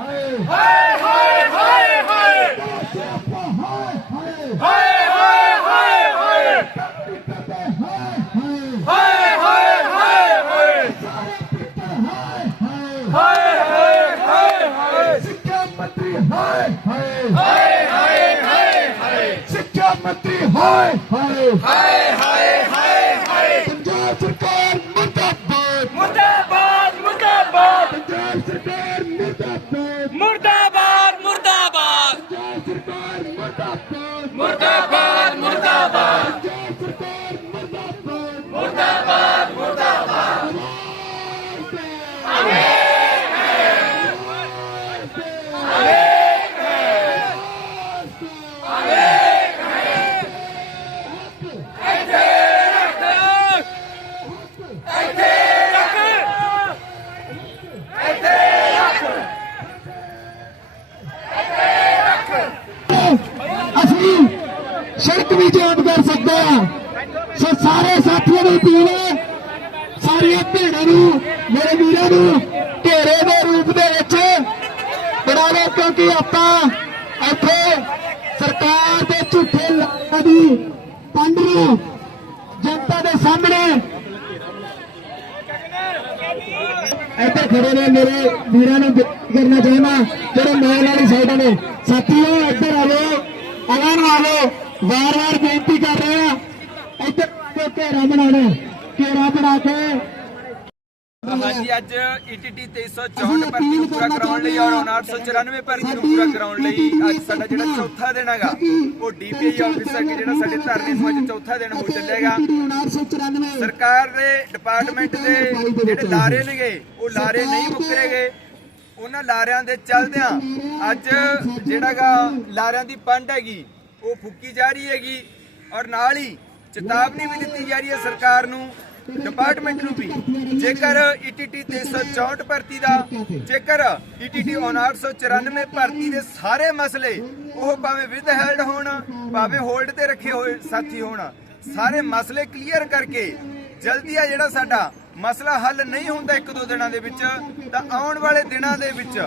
ਹਾਏ ਹਾਏ ਹਾਏ ਹਾਏ ਹਾਏ ਸਿਆਪਾ ਹਾਏ ਹਾਏ ਹਾਏ ਹਾਏ ਹਾਏ ਹਾਏ ਪਿੱਤੇ ਹਾਏ ਹਾਏ ਹਾਏ ਹਾਏ ਹਾਏ ਹਾਏ ਸਾਰੇ ਪਿੱਤੇ ਹਾਏ ਹਾਏ ਹਾਏ ਹਾਏ ਹਾਏ ਸਿੱਖਿਆ ਮੰਤਰੀ ਹਾਏ ਹਾਏ ਹਾਏ ਹਾਏ ਹਾਏ ਹਾਏ ਸਿੱਖਿਆ ਮੰਤਰੀ ਹਾਏ ਹਾਏ ਹਾਏ ਹਾਏ ਹਾਏ ਹਾਏ ਪੰਜਾਬ ਸਰਕਾਰ ਮੁਰਦਾਬਾਦ ਮੁਰਦਾਬਾਦ ਮੁਰਦਾਬਾਦ ਪੰਜਾਬ ਸਰਕਾਰ ਸਾਥੀਆਂ ਨੂੰ ਅਪੀਲ ਹੈ, ਸਾਰੀਆਂ ਭੈਣਾਂ ਨੂੰ, ਮੇਰੇ ਵੀਰਾਂ ਨੂੰ, ਘੇਰੇ ਦੇ ਰੂਪ ਦੇ ਵਿੱਚ ਬਣਾ ਲਓ ਕਿਉਂਕਿ ਆਪਾਂ ਇੱਥੇ ਸਰਕਾਰ ਦੇ ਝੂਠੇ ਲਾਅ ਦੀ ਪੰਡ ਨੂੰ ਜਨਤਾ ਦੇ ਸਾਹਮਣੇ ਇੱਥੇ ਖੜੇ ਨੇ ਮੇਰੇ ਵੀਰਾਂ ਨੂੰ ਬੇਨਤੀ ਕਰਨਾ ਚਾਹੁੰਦਾ, ਜਿਹੜੇ ਨਾਲ ਵਾਲੀ ਸਾਈਡ ਨੇ। ਸਾਥੀਓ, ਇੱਧਰ ਆਵੋ ਆਵਾਂ ਨੂੰ ਆਵੋ ਵਾਰ-ਵਾਰ ਬੇਨਤੀ ਕਰ ਰਹੇ ਆ ਇੱਧਰ ਆਕੇ ਘੇਰਾ ਬਣਾਉਣਾ ਘੇਰਾ ਬਣਾ ਕੇ। ਹਾਂਜੀ ਅੱਜ ETT 2364 ਭਰਤੀ ਨੂੰ ਪੂਰਾ ਕਰਾਉਣ ਲਈ ਔਰ 994 ਭਰਤੀ ਨੂੰ ਪੂਰਾ ਕਰਾਉਣ ਲਈ ਅੱਜ ਸਾਡਾ ਜਿਹੜਾ ਚੌਥਾ ਦਿਨ ਹੈਗਾ ਉਹ ਡੀਪੀਆਈ ਆਫਿਸ ਅੱਗੇ ਜਿਹੜਾ ਸਾਡੇ ਧਰਨੇ ਸਮਾਜ ਚੌਥਾ ਦਿਨ ਹੋ ਚੱਲੇਗਾ 994 ਸਰਕਾਰ ਦੇ ਡਿਪਾਰਟਮੈਂਟ ਦੇ ਜਿਹੜੇ ਲਾਰੇ ਨੇਗੇ ਉਹ ਲਾਰੇ ਨਹੀਂ ਮੁੱਕਰੇਗੇ ਉਹਨਾਂ ਲਾਰਿਆਂ ਦੇ ਚੱਲਦਿਆਂ ਅੱਜ ਜਿਹੜਾਗਾ ਲਾਰਿਆਂ ਦੀ ਪੰਡ ਹੈਗੀ ਉਹ ਫੁੱਕੀ ਜਾ ਰਹੀ ਹੈਗੀ। ਔਰ ਨਾਲ ਹੀ ਚੇਤਾਵਨੀ ਵੀ ਦਿੱਤੀ ਜਾ ਰਹੀ ਹੈ ਸਰਕਾਰ ਨੂੰ ਡਿਪਾਰਟਮੈਂਟ ਨੂੰ ਵੀ। ਜੇਕਰ E 364 ਭਰਤੀ ਦਾ, ਜੇਕਰ E 994 ਭਰਤੀ ਦੇ ਸਾਰੇ ਮਸਲੇ, ਉਹ ਭਾਵੇਂ ਵਿਦ ਹੈਲਡ ਹੋਣ, ਭਾਵੇਂ ਹੋਲਡ ਤੇ ਰੱਖੇ ਹੋਏ ਸਾਥੀ ਹੋਣ, ਸਾਰੇ ਮਸਲੇ ਕਲੀਅਰ ਕਰਕੇ ਜਲਦੀ ਆ ਜਿਹੜਾ ਸਾਡਾ ਮਸਲਾ ਹੱਲ ਨਹੀਂ ਹੁੰਦਾ ਇੱਕ ਦੋ ਦਿਨਾਂ ਦੇ ਵਿੱਚ, ਤਾਂ ਆਉਣ ਵਾਲੇ ਦਿਨਾਂ ਦੇ ਵਿੱਚ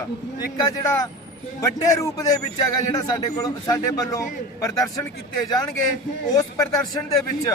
ਇੱਕ ਆ ਜਿਹੜਾ ਵੱਡੇ ਰੂਪ ਦੇ ਵਿੱਚ ਹੈਗਾ ਜਿਹੜਾ ਸਾਡੇ ਕੋਲ, ਸਾਡੇ ਵੱਲੋਂ ਪ੍ਰਦਰਸ਼ਨ ਕੀਤੇ ਜਾਣਗੇ, ਉਸ ਪ੍ਰਦਰਸ਼ਨ ਦੇ ਵਿੱਚ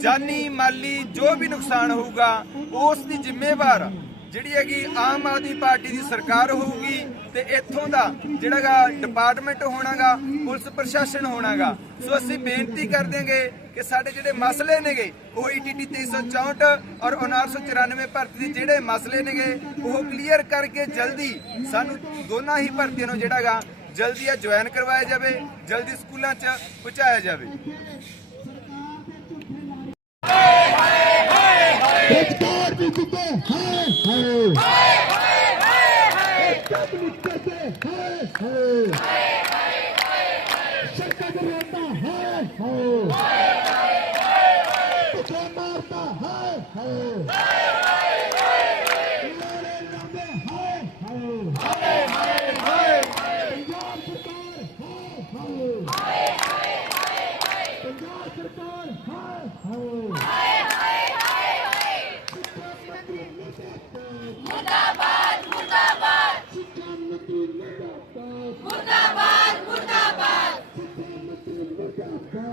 ਜਾਨੀ, ਮਾਲੀ ਜੋ ਵੀ ਨੁਕਸਾਨ ਹੋਊਗਾ, ਉਸ ਦੀ ਜ਼ਿੰਮੇਵਾਰ ਜਿਹੜੀ ਹੈਗੀ ਆਮ ਆਦਮੀ ਪਾਰਟੀ ਦੀ ਸਰਕਾਰ ਹੋਊਗੀ ਤੇ ਇੱਥੋਂ ਦਾ ਜਿਹੜਾਗਾ ਡਿਪਾਰਟਮੈਂਟ ਹੋਣਾਗਾ, ਪੁਲਿਸ ਪ੍ਰਸ਼ਾਸਨ ਹੋਣਾਗਾ। ਸੋ ਅਸੀਂ ਬੇਨਤੀ ਕਰ ਦਿਆਂਗੇ ਕਿ ਸਾਡੇ ਜਿਹੜੇ ਮਸਲੇ ਨੇਗੇ, ਉਹ E ETT 364 ਔਰ 994 ਭਰਤੀ ਦੇ ਜਿਹੜੇ ਮਸਲੇ ਨੇਗੇ, ਉਹ ਕਲੀਅਰ ਕਰਕੇ ਜਲਦੀ ਸਾਨੂੰ ਦੋਨਾਂ ਹੀ ਭਰਤੀਆਂ ਨੂੰ ਜਿਹੜਾਗਾ ਜਲਦੀ ਆ ਜੁਆਇਨ ਕਰਵਾਇਆ ਜਾਵੇ, ਜਲਦੀ ਸਕੂਲਾਂ 'ਚ ਪਹੁੰਚਾਇਆ ਜਾਵੇ।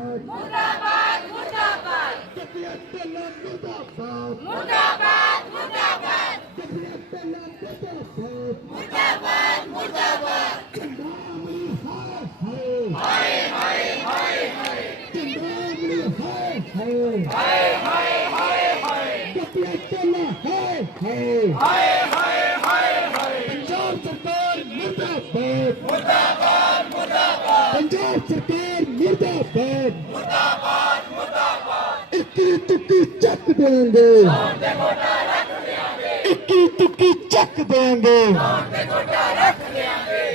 ਮੁਰਦਾਬਾਦ ਮੁਰਦਾਬਾਦ। ਮੁਰਦਾਬਾਦ ਟਿੱਪੀਆਂ ਟੱਲਾ ਮੁਰਦਾਬਾਦ ਮੁਰਦਾਬਾਦ। ਮੁਰਦਾਬਾਦ ਟਿੱਪੀਆਂ ਟੱਲਾ ਮੁਰਦਾਬਾਦ ਮੁਰਦਾਬਾਦ ਮੁਰਦਾਬਾਦ। ਚੰਦਾਮਣੀ ਹਾਏ ਹਾਏ। ਹਾਏ ਹਾਏ ਹਾਏ ਚੰਦਾਮਣੀ ਹਾਏ ਹਾਏ। ਹਾਏ ਹਾਏ ਹਾਏ ਹਾਏ। ਟਿੱਪੀਆਂ ਟੱਲਾ ਹਾਏ ਹਾਏ। ਹਾਏ ਹਾਏ ਹਾਏ ਹਾਏ। ਪੰਜਾਬ ਸਰਕਾਰ ਮੁਰਦਾਬਾਦ। ਮੁਰਦਾਬਾਦ ਮੁਰਦਾਬਾਦ। ਪੰਜਾਬ ਸਰਕਾਰ देंगे टिक्की टिक्की चक देंगे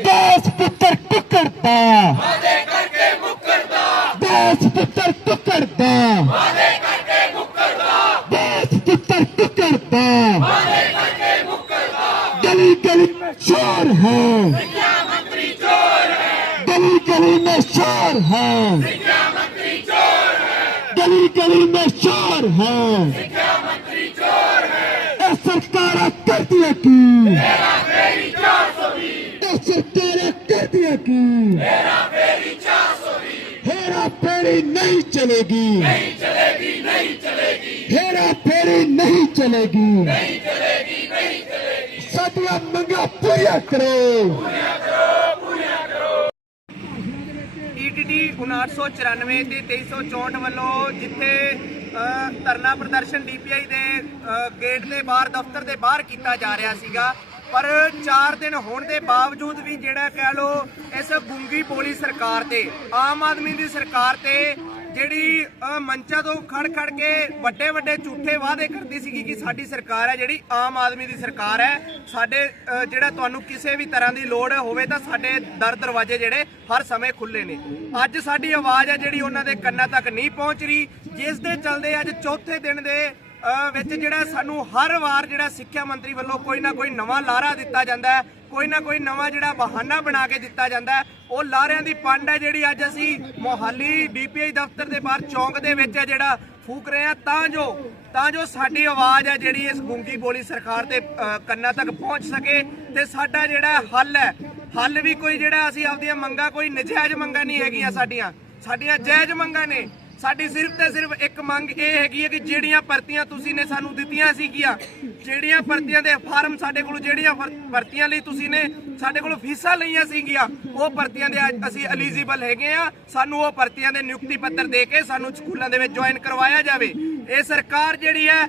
देश पुत्र टुकड़ता। देश पुत्र टुकड़ता। देश पुत्र टुकड़ता। गली गली चोर है। गली गली में चोर है। गली गली में शोर है शिक्षा मंत्री चोर है ए सरकार कर दिया की मेरा फेरी 420 ए सरकार कर दिया की मेरा फेरी 420 हेरा फेरी नहीं चलेगी नहीं चलेगी नहीं चलेगी हेरा फेरी नहीं चलेगी नहीं चलेगी नहीं चलेगी सदिया मंगा पूरा करो पूरा 994 ਤੇ 2364 ਵੱਲੋਂ ਜਿੱਥੇ ਧਰਨਾ ਪ੍ਰਦਰਸ਼ਨ ਡੀਪੀਆਈ ਦੇ ਗੇਟ ਦੇ ਬਾਹਰ, ਦਫ਼ਤਰ ਦੇ ਬਾਹਰ ਕੀਤਾ ਜਾ ਰਿਹਾ ਸੀਗਾ। ਪਰ 4 ਦਿਨ ਹੋਣ ਦੇ ਬਾਵਜੂਦ ਵੀ ਜਿਹੜਾ ਕਹਿ ਲੋ ਇਸ ਗੁੰਗੀ ਪੋਲੀ ਸਰਕਾਰ ਤੇ, ਆਮ ਆਦਮੀ ਦੀ ਸਰਕਾਰ ਤੇ ਜਿਹੜੀ ਅ, ਮੰਚਾਂ ਤੋਂ ਖੜ ਖੜ ਕੇ ਵੱਡੇ ਵੱਡੇ ਝੂਠੇ ਵਾਅਦੇ ਕਰਦੀ ਸੀਗੀ ਕਿ ਸਾਡੀ ਸਰਕਾਰ ਹੈ ਜਿਹੜੀ ਆਮ ਆਦਮੀ ਦੀ ਸਰਕਾਰ ਹੈ ਸਾਡੇ ਜਿਹੜਾ ਤੁਹਾਨੂੰ ਕਿਸੇ ਵੀ ਤਰ੍ਹਾਂ ਦੀ ਲੋੜ ਹੋਵੇ ਤਾਂ ਸਾਡੇ ਦਰ ਦਰਵਾਜ਼ੇ ਜਿਹੜੇ ਹਰ ਸਮੇਂ ਖੁੱਲੇ ਨੇ। ਅੱਜ ਸਾਡੀ ਆਵਾਜ਼ ਹੈ ਜਿਹੜੀ ਉਹਨਾਂ ਦੇ ਕੰਨਾਂ ਤੱਕ ਨਹੀਂ ਪਹੁੰਚ ਰਹੀ ਜਿਸ ਦੇ ਚਲਦੇ ਅੱਜ ਚੌਥੇ ਦਿਨ ਦੇ ਵਿੱਚ ਜਿਹੜਾ ਸਾਨੂੰ ਹਰ ਵਾਰ ਜਿਹੜਾ ਸਿੱਖਿਆ ਮੰਤਰੀ ਵੱਲੋਂ ਕੋਈ ਨਾ ਕੋਈ ਨਵਾਂ ਲਾਰਾ ਦਿੱਤਾ ਜਾਂਦਾ ਹੈ, ਕੋਈ ਨਾ ਕੋਈ ਨਵਾਂ ਜਿਹੜਾ ਬਹਾਨਾ ਬਣਾ ਕੇ ਦਿੱਤਾ ਜਾਂਦਾ ਉਹ ਲਾਰਿਆਂ ਦੀ ਪੰਡ ਹੈ ਜਿਹੜੀ ਅੱਜ ਅਸੀਂ ਮੋਹਾਲੀ ਡੀਪੀਆਈ ਦਫ਼ਤਰ ਦੇ ਬਾਹਰ ਚੌਂਕ ਦੇ ਵਿੱਚ ਜਿਹੜਾ ਫੂਕ ਰਹੇ ਆ ਤਾਂ ਜੋ ਤਾਂ ਜੋ ਸਾਡੀ ਆਵਾਜ਼ ਹੈ ਜਿਹੜੀ ਇਸ ਗੁੰਗੀ ਬੋਲੀ ਸਰਕਾਰ ਦੇ ਕੰਨਾਂ ਤੱਕ ਪਹੁੰਚ ਸਕੇ ਤੇ ਸਾਡਾ ਜਿਹੜਾ ਹੱਲ ਹੈ, ਹੱਲ ਵੀ ਕੋਈ ਜਿਹੜਾ ਅਸੀਂ ਆਪਦੀਆਂ ਮੰਗਾਂ, ਕੋਈ ਨਜਾਇਜ਼ ਮੰਗਾਂ ਨਹੀਂ ਹੈਗੀਆਂ ਸਾਡੀਆਂ। ਸਾਡੀਆਂ ਜਾਇਜ਼ ਮੰਗਾਂ ਨੇ। ਸਾਡੀ ਸਿਰਫ ਤੇ ਸਿਰਫ ਇੱਕ ਮੰਗ ਇਹ ਹੈਗੀ ਹੈ ਕਿ ਜਿਹੜੀਆਂ ਭਰਤੀਆਂ ਤੁਸੀਂ ਨੇ ਸਾਨੂੰ ਦਿੱਤੀਆਂ ਸੀਗੀਆਂ, ਜਿਹੜੀਆਂ ਭਰਤੀਆਂ ਦੇ ਫਾਰਮ ਸਾਡੇ ਕੋਲ, ਜਿਹੜੀਆਂ ਭਰਤੀਆਂ ਲਈ ਤੁਸੀਂ ਨੇ ਸਾਡੇ ਕੋਲ ਫੀਸਾਂ ਲਈਆਂ ਸੀਗੀਆਂ, ਉਹ ਭਰਤੀਆਂ ਦੇ ਅੱਜ ਅਸੀਂ ਐਲੀਜੀਬਲ ਹੈਗੇ ਆ ਸਾਨੂੰ ਉਹ ਭਰਤੀਆਂ ਦੇ ਨਿਯੁਕਤੀ ਪੱਤਰ ਦੇ ਕੇ ਸਾਨੂੰ ਸਕੂਲਾਂ ਦੇ ਵਿੱਚ ਜੁਆਇਨ ਕਰਵਾਇਆ ਜਾਵੇ। ਇਹ ਸਰਕਾਰ ਜਿਹੜੀ ਹੈ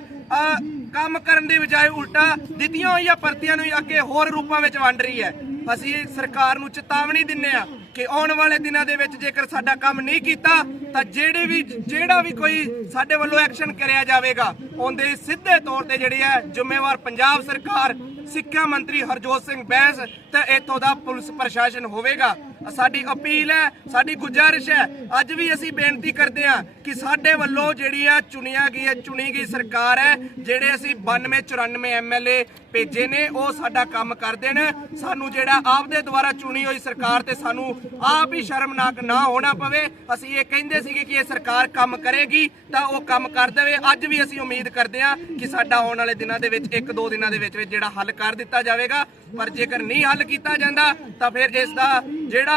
ਕੰਮ ਕਰਨ ਦੀ ਬਜਾਏ ਉਲਟਾ ਦਿੱਤੀਆਂ ਹੋਈਆਂ ਭਰਤੀਆਂ ਨੂੰ ਅੱਗੇ ਹੋਰ ਰੂਪਾਂ ਵਿੱਚ ਵੰਡ ਰਹੀ ਹੈ। ਅਸੀਂ ਸਰਕਾਰ ਨੂੰ ਚੇਤਾਵਨੀ ਦਿੰਨੇ ਆ ਕਿ ਆਉਣ ਵਾਲੇ ਦਿਨਾਂ ਦੇ ਵਿੱਚ ਜੇਕਰ ਸਾਡਾ ਕੰਮ ਨਹੀਂ ਕੀਤਾ, ਤਾਂ ਜਿਹੜੇ ਵੀ, ਜਿਹੜਾ ਵੀ ਕੋਈ ਸਾਡੇ ਵੱਲੋਂ ਐਕਸ਼ਨ ਕਰਿਆ ਜਾਵੇਗਾ, ਉਹਦੇ ਸਿੱਧੇ ਤੌਰ ਤੇ ਜਿਹੜੀ ਹੈ ਜ਼ਿੰਮੇਵਾਰ ਪੰਜਾਬ ਸਰਕਾਰ, ਸਿੱਖਿਆ ਮੰਤਰੀ ਹਰਜੋਤ ਸਿੰਘ ਬੈਂਸ ਤੇ ਇੱਥੋਂ ਦਾ ਪੁਲਿਸ ਪ੍ਰਸ਼ਾਸਨ ਹੋਵੇਗਾ। ਸਾਡੀ ਅਪੀਲ ਹੈ, ਸਾਡੀ ਗੁਜ਼ਾਰਿਸ਼ ਹੈ। ਅੱਜ ਵੀ ਅਸੀਂ ਬੇਨਤੀ ਕਰਦੇ ਹਾਂ ਕਿ ਸਾਡੇ ਵੱਲੋਂ ਜਿਹੜੀਆਂ ਚੁਣੀਆਂ ਗਈਆਂ ਚੁਣੀ ਗਈ ਸਰਕਾਰ ਹੈ, ਜਿਹੜੇ ਅਸੀਂ 92 94 ਐਮਐਲਏ ਭੇਜੇ ਨੇ, ਉਹ ਸਾਡਾ ਕੰਮ ਕਰ ਦੇਣ ਸਾਨੂੰ ਜਿਹੜਾ ਆਪਦੇ ਦੁਆਰਾ ਚੁਣੀ ਹੋਈ ਸਰਕਾਰ ਤੇ ਸਾਨੂੰ ਆਪ ਹੀ ਸ਼ਰਮਨਾਕ ਨਾ ਹੋਣਾ ਪਵੇ। ਅਸੀਂ ਇਹ ਕਹਿੰਦੇ ਸੀਗੇ ਕਿ ਇਹ ਸਰਕਾਰ ਕੰਮ ਕਰੇਗੀ, ਤਾਂ ਉਹ ਕੰਮ ਕਰ ਦੇਵੇ। ਅੱਜ ਵੀ ਅਸੀਂ ਉਮੀਦ ਕਰਦੇ ਹਾਂ ਕਿ ਸਾਡਾ ਆਉਣ ਵਾਲੇ ਦਿਨਾਂ ਦੇ ਵਿੱਚ, ਇੱਕ ਦੋ ਦਿਨਾਂ ਦੇ ਵਿੱਚ ਜਿਹੜਾ ਹੱਲ ਕਰ ਦਿੱਤਾ ਜਾਵੇਗਾ। ਪਰ ਜੇਕਰ ਨਹੀਂ ਹੱਲ ਕੀਤਾ ਜਾਂਦਾ, ਤਾਂ ਫਿਰ ਇਸ ਦਾ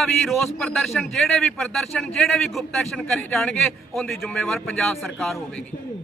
ਜਿਹੜਾ ਵੀ ਰੋਸ ਪ੍ਰਦਰਸ਼ਨ, ਜਿਹੜੇ ਵੀ ਪ੍ਰਦਰਸ਼ਨ, ਜਿਹੜੇ ਵੀ ਗੁਪਤ ਐਕਸ਼ਨ ਕਰੇ ਜਾਣਗੇ, ਉਹਦੀ ਜ਼ਿੰਮੇਵਾਰ ਪੰਜਾਬ ਸਰਕਾਰ ਹੋਵੇਗੀ।